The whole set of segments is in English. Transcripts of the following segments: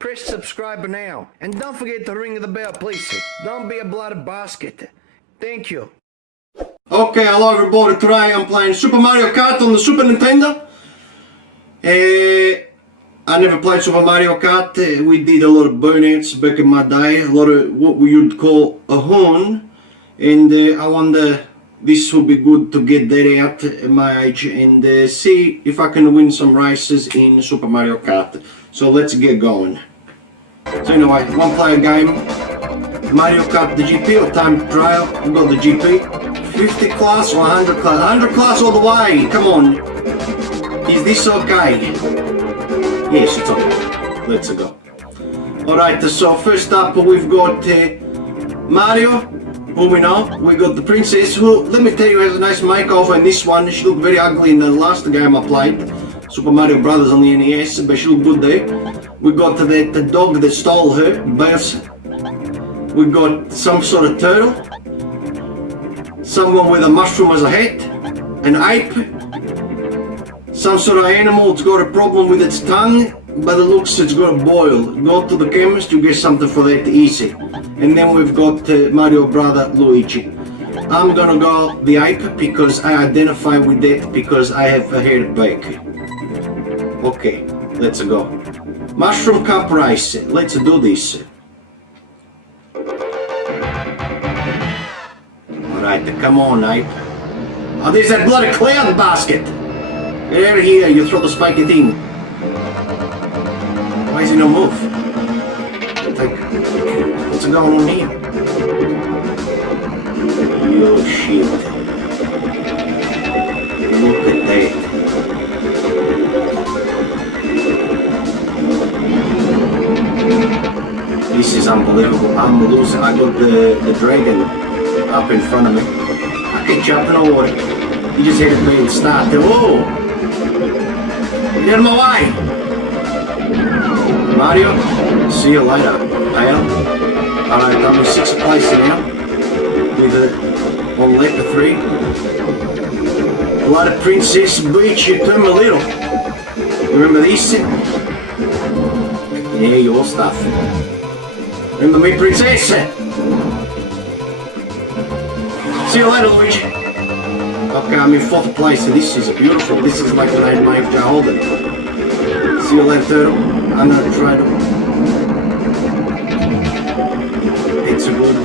Press subscribe now. And don't forget to ring the bell, please. Don't be a bloody basket. Thank you. Okay, hello everybody. Today I'm playing Super Mario Kart on the Super Nintendo. I never played Super Mario Kart. We did a lot of burnouts back in my day. A lot of what we would call a horn. And I wonder this will be good to get that out at my age and see if I can win some races in Super Mario Kart. So let's get going. So anyway, one player game, Mario Kart the GP or time trial. We've got the GP, 50 class or 100 class, 100 class all the way, come on. Is this okay? Yes, it's okay. Let's go. Alright, so first up we've got Mario, who we know. We got the princess, who, let me tell you, has a nice makeover in this one. She looked very ugly in the last game I played, Super Mario Brothers on the NES, but she looked good there. We got the dog that stole her, Buzz. We got some sort of turtle, someone with a mushroom as a hat, an ape, some sort of animal that's got a problem with its tongue, but it looks it's got a boil. Go to the chemist, you get something for that easy. And then we've got Mario brother Luigi. I'm gonna go the ape because I identify with that because I have a hair back. Okay, let's go. Mushroom cup rice, let's do this. Alright, come on, ape. Oh, there's that bloody clown basket! Get out of here, you throw the spiky thing. Why is he no move? Like, what's going on here? Oh shit. Look at that. This is unbelievable. I'm losing. I got the dragon up in front of me. I can jump in the water. He just hit me and start. Whoa! Get out of my way! Mario, see you later, pal. Alright, I'm in 6th place now. With on lap of 3. A lot of Princess Beach, you turn a little. Remember this? Yeah, your stuff. Remember me, princess? See you later, Luigi. Okay, I'm in 4th place, and this is beautiful. This is like when I had my FJ Holden. See you later, turtle. I'm gonna try to. It's a good.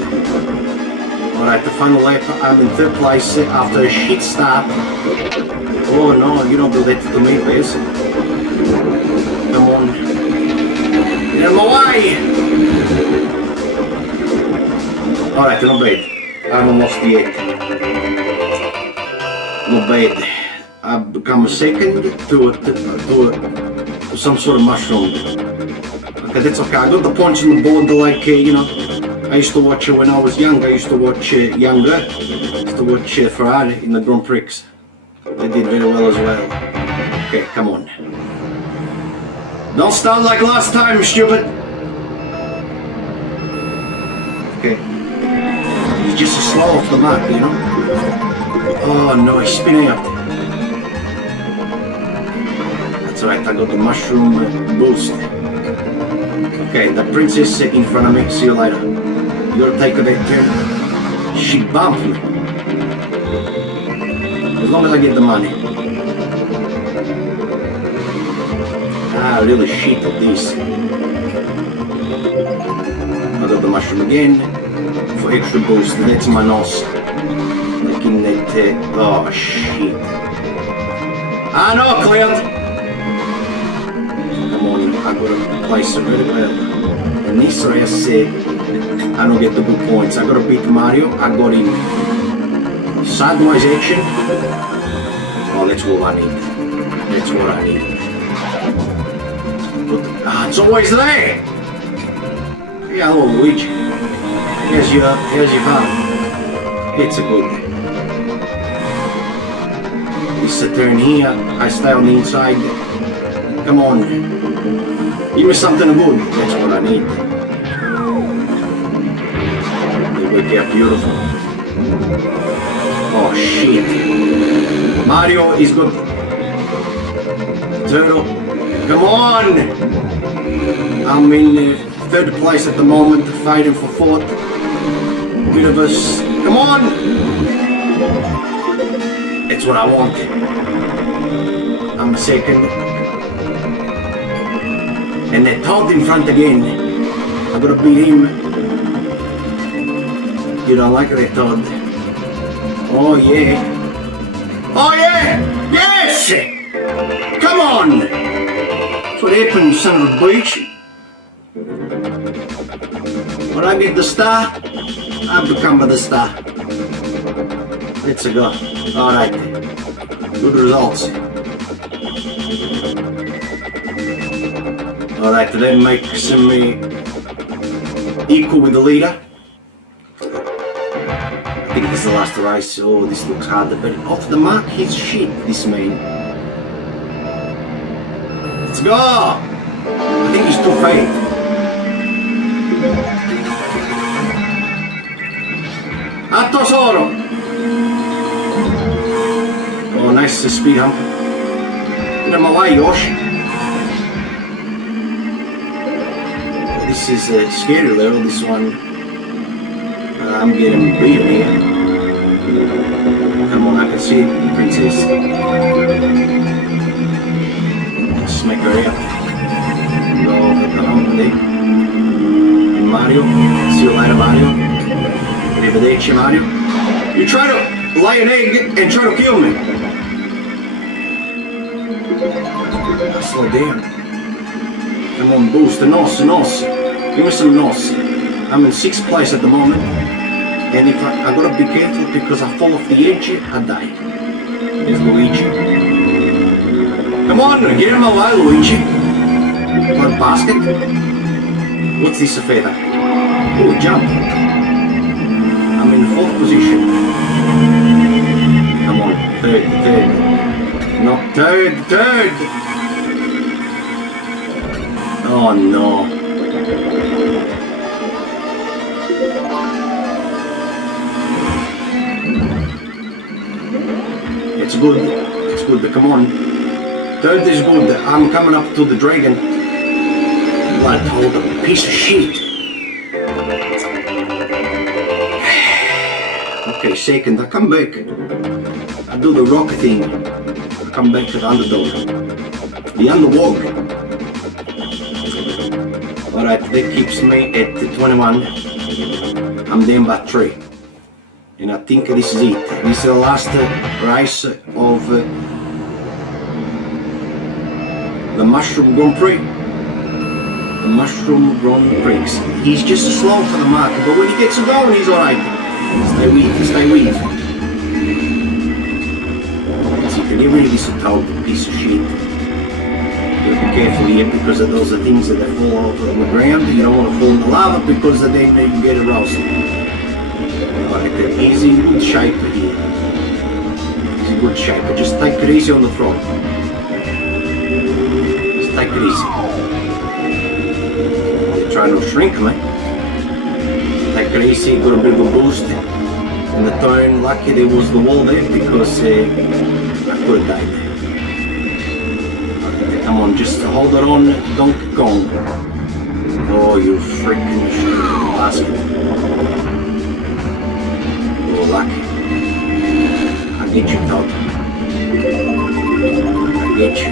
Alright, the final lap. I'm in 3rd place after a shit start. Oh no, you don't do that to me, please. Come on. Get out of my way! Alright, not bad. I haven't lost yet. Not bad. I've become a 2nd to some sort of mushroom. Okay, that's okay. I got the points on the board like, you know, I used to watch when I was young. I used to watch younger. I used to watch Ferrari in the Grand Prix. They did very well as well. Okay, come on. Don't start like last time, stupid! Okay. He's just a slow off the mark, you know? Oh no, he's spinning up. That's alright, I got the mushroom boost. Okay, the princess in front of me, see you later. You gotta take that turn. She bumped me. As long as I get the money. Ah, really shit at this. I got the mushroom again for extra boost. That's my nose. Looking at oh shit. Ah no, cleared! Come on, I gotta place it really well. And this race, I don't get the good points. I gotta beat Mario. I got him. Sideways action. Oh, that's what I need. That's what I need. Ah, it's always there! Yeah, hello Luigi. Here's your fun. It's a good. It's a turn here. I stay on the inside. Come on. Give me something good. That's what I need. They wake up beautiful. Oh shit. Mario is good. Turtle. Come on! I'm in third place at the moment, fighting for fourth. Bit of us. Come on! It's what I want. I'm a second. And that Todd in front again. I gotta beat him. You don't like that Todd? Oh yeah. Oh yeah! Yes! Come on! That's what happens, son of a bitch. When I get the star, I become the star. Let's go. Alright. Good results. Alright, that makes me equal with the leader. I think this is the last race. Oh, this looks harder, but off the mark, he's shit, this man. Let's go! I think he's too fake. A tesoro! Oh, nice speed hump. Get him away, Yosh. This is a scary level, this one. I'm getting beat here. Come on, I can see it, princess. Smack her out. No, hit the hump there. Mario, see you later, Mario. Arrivederci, Mario. You try to lay an egg and try to kill me. Slow down. Come on, boost the nos. Give me some nos. I'm in 6th place at the moment. And if I gotta be careful because I fall off the edge, I die. There's Luigi. Come on, get him away, Luigi. What basket? What's this affair? Oh, jump. I'm in 4th position. Come on, third. Not third. Oh no. It's good, but come on. Third is good. I'm coming up to the dragon. Blood hold a piece of shit. Okay, second, I come back. I do the rock thing. I come back to the underdog. The underdog. Alright, that keeps me at 21. I'm down by 3. And I think this is it. This is the last race of the Mushroom Grand Prix. The Mushroom Grand Prix. He's just slow for the market, but when he gets going, he's alright. Stay with. So you can hear really this old piece of shit. You have to be careful here because of those things that fall over on the ground. You don't want to fall in the lava because then you get a roasted. Alright, he's in good shape here. He's in good shape, but just take it easy on the front. Just take it easy. They're trying to shrink me. Take it easy, got a bit of a boost. And the turn, lucky there was the wall there because I could have died there. Come on, just hold it on, Donkey Kong. Oh, you freaking basket. Lucky. I get you, Todd. I get you.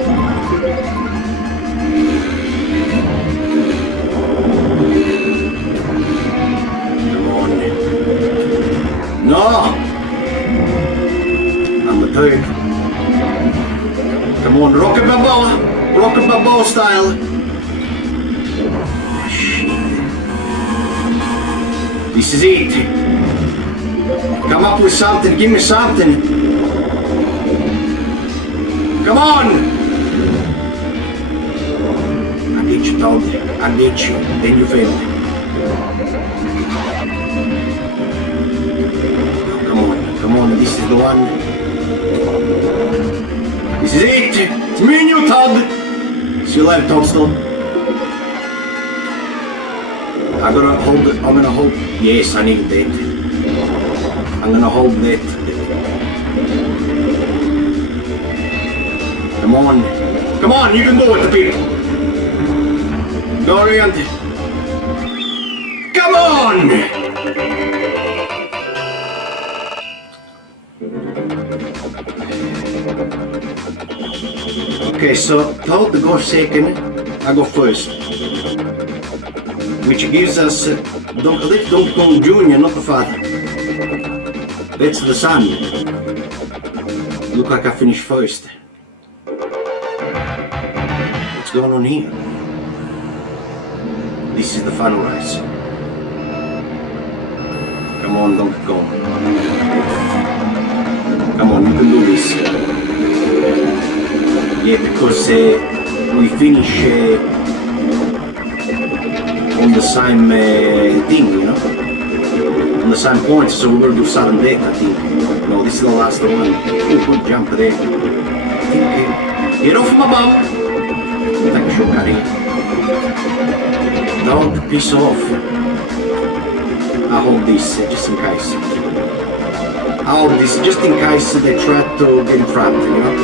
Come on. No! I'm the third. Come on, Rocket Balboa style. Shit. This is it. Come up with something, give me something. Come on! I get you, Todd. I get you. Then you fail. Come on, this is the one. This is it! It's me and you, Todd! See you later, Toadstool. I'm gonna hold. Yes, I need that. I'm gonna hold that. Come on, you can go with the people. Go around. Come on! Okay, so Toad goes second, I go first. Which gives us Donkey Kong Jr., not the father. That's the son. Look like I finished first. What's going on here? This is the final race. Come on, Donkey Kong. Come on, you can do this. Yeah, because we finish on the same thing, you know? On the same points, so we're gonna do sudden death, I think. No, this is the last one. Oh, good jump there. Get off my bum! Take a shortcut here. Don't piss off. I'll hold this just in case. I'll hold this just in case they try to get in front, you know?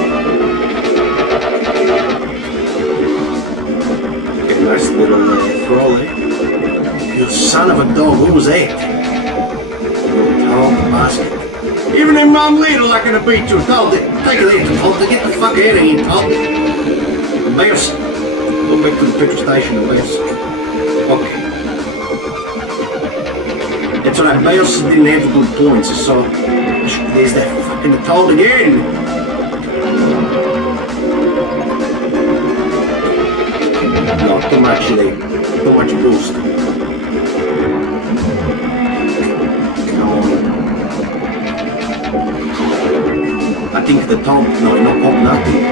Okay, nice little throw there. You son of a dog, what was that? Oh, basket. Even in Mum Little I can beat you. Told it. Take it there, Told it. Get the fuck out of here, Told it. Bears. Go back to the petrol station, Bears. Okay. That's right, Bears didn't have good points, so there's that fucking Told again. No, too much there. Too much boost. I think the top, no, not pop nothing.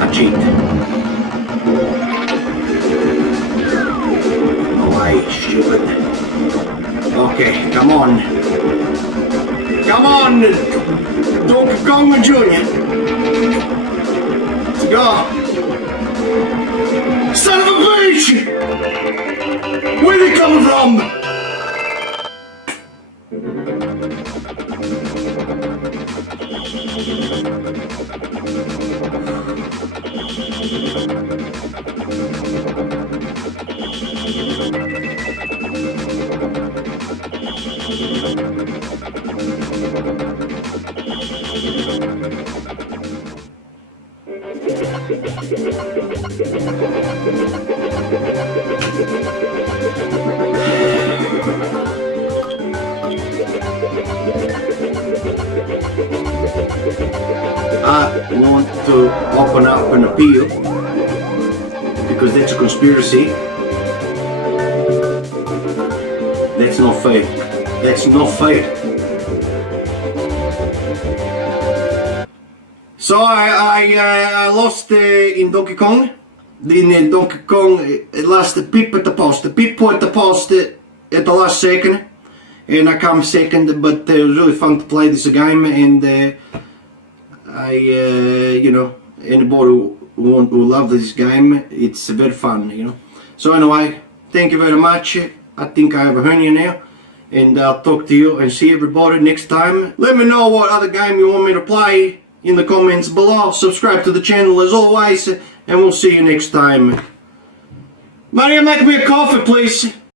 I cheat. No way, stupid. Okay, come on. Come on! Donkey Kong Jr. Let's go. Son of a bitch! Where they coming from? I want to open up an appeal because that's a conspiracy. That's not fair. That's not fair. So I lost in Donkey Kong. In Donkey Kong lost the Pippo at the post. The Pippo at the post at the last second. And I come second, but it was really fun to play this game, and you know, anybody who loves this game, it's very fun, you know. So anyway, thank you very much. I think I have a hernia now, and I'll talk to you and see everybody next time. Let me know what other game you want me to play in the comments below. Subscribe to the channel as always, and we'll see you next time. Maria, make me a coffee, please.